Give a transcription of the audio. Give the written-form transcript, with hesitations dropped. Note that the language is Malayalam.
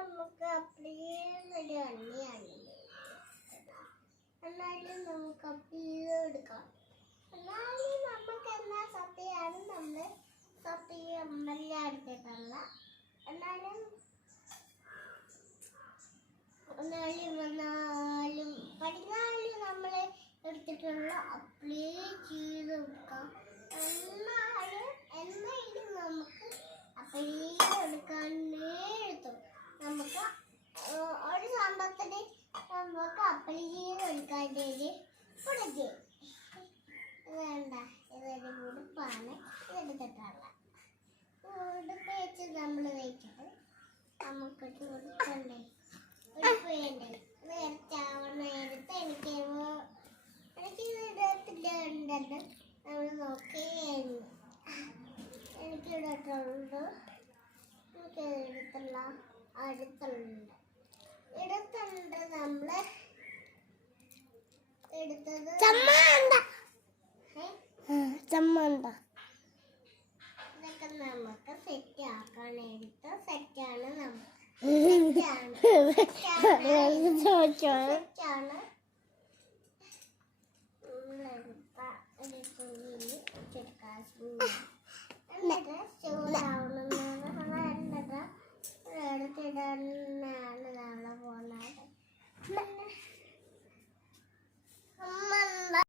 നമുക്ക് അപ്പടിയേ ഒരു എണ്ണയാണ്. എന്നാലും നമുക്ക് അപ്പീൽ എടുക്കാം. എന്നാലും നമുക്ക് എന്നാ സത്യമാണ് നമ്മൾ സത്യം അമ്മല്ല എടുത്തിട്ടുള്ള. എന്നാലും വന്നാലും പഠിക്കാനും നമ്മൾ എടുത്തിട്ടുള്ള അപ്ലൈ ചെയ്ത് കൊടുക്കാം. എന്നാലും നമുക്ക് അപ്ലൈ എടുക്കാനേ എഴുത്തും. നമുക്ക് ഒരു സംഭവത്തിന് നമുക്ക് അപ്ലൈ ചെയ്ത് എടുക്കാൻ്റെ കൊടുക്കേ വേണ്ട. ഇതൊരു ഉടുപ്പാണ് ഇതെടുത്തിട്ടുള്ള ഉടുപ്പ് വെച്ച് നമ്മൾ വയ്ക്കത്. നമുക്കൊരു ഉടുപ്പുണ്ട്, ഉടുപ്പ് വേണ്ടേ നേരത്തെ എനിക്ക് ഇടത്തില്ലുണ്ടെന്ന് നമ്മൾ നോക്കി എനിക്ക് ഇടത്തുണ്ട്. എനിക്ക് അടുത്തുണ്ട് നമ്മൾ എടുത്തത് ഇതൊക്കെ നമുക്ക് സെറ്റ് ആക്കാൻ എടുത്ത സെറ്റാണ്. നമ്മൾ